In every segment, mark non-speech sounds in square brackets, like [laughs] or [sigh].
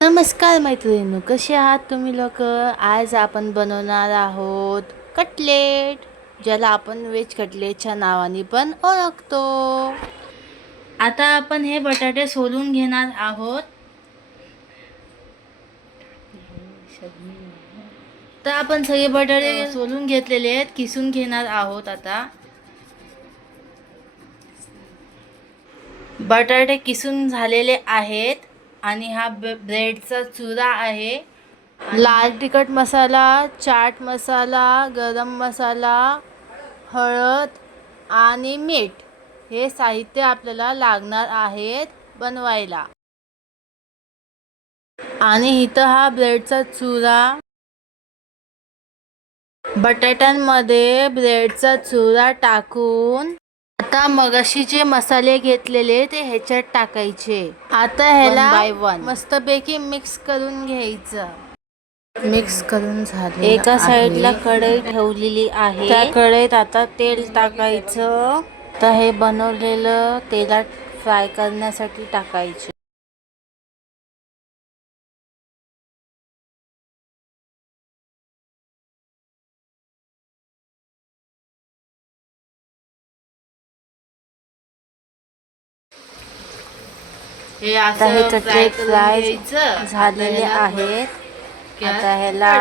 नमस्कार मैत्रिणी कसे आहात तुम्ही लोक? आज आपण बनवणार आहोत कटलेट ज्याला आपण व्हेज कटलेटच्या नावाने पण ओळखतो. आता आपण हे बटाटे सोलून घेणार आहोत. तर आपण सगळे बटाटे सोलून घेतलेले आहेत किसून घेणार आहोत आता. बटाटे किसून झालेले आहेत. आणि हा ब्रेडचा चुरा आहे. लाल तिखट मसाला चाट मसाला गरम मसाला हळद आणि मीठ हे साहित्य आपल्याला लागणार आहेत बनवायला. आणि इथं हा ब्रेडचा चुरा. बटाट्यांमध्ये ब्रेडचा चुरा टाकून आता मगाशी जे मसाले घेतलेले ते ह्याच्यात टाकायचे. आता ह्याला मस्तपैकी मिक्स करून घ्यायचं. मिक्स करून झाले एका साईडला कढई ठेवलेली आहे. त्या कढईत आता तेल टाकायचं. तर हे बनवलेलं तेलात फ्राय करण्यासाठी टाकायचे. हे हे कटलेट फ्राय. झालेले आहेत आता ह्याला.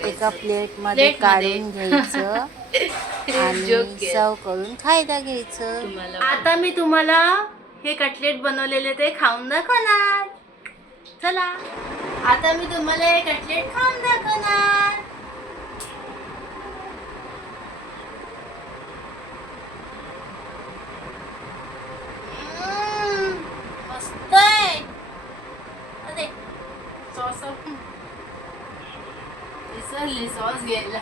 एका प्लेटमध्ये प्लेटमध्ये. काढून घ्यायचं [laughs] आणि. सर्व करून खायला घ्यायचं आता मी तुम्हाला हे कटलेट बनवलेले ते खाऊन दाखवणार चला आता मी तुम्हाला हे कटलेट खाऊन दाखवणार हम्म, मस्त आहे अरे सॉस विसरली सॉस घ्यायला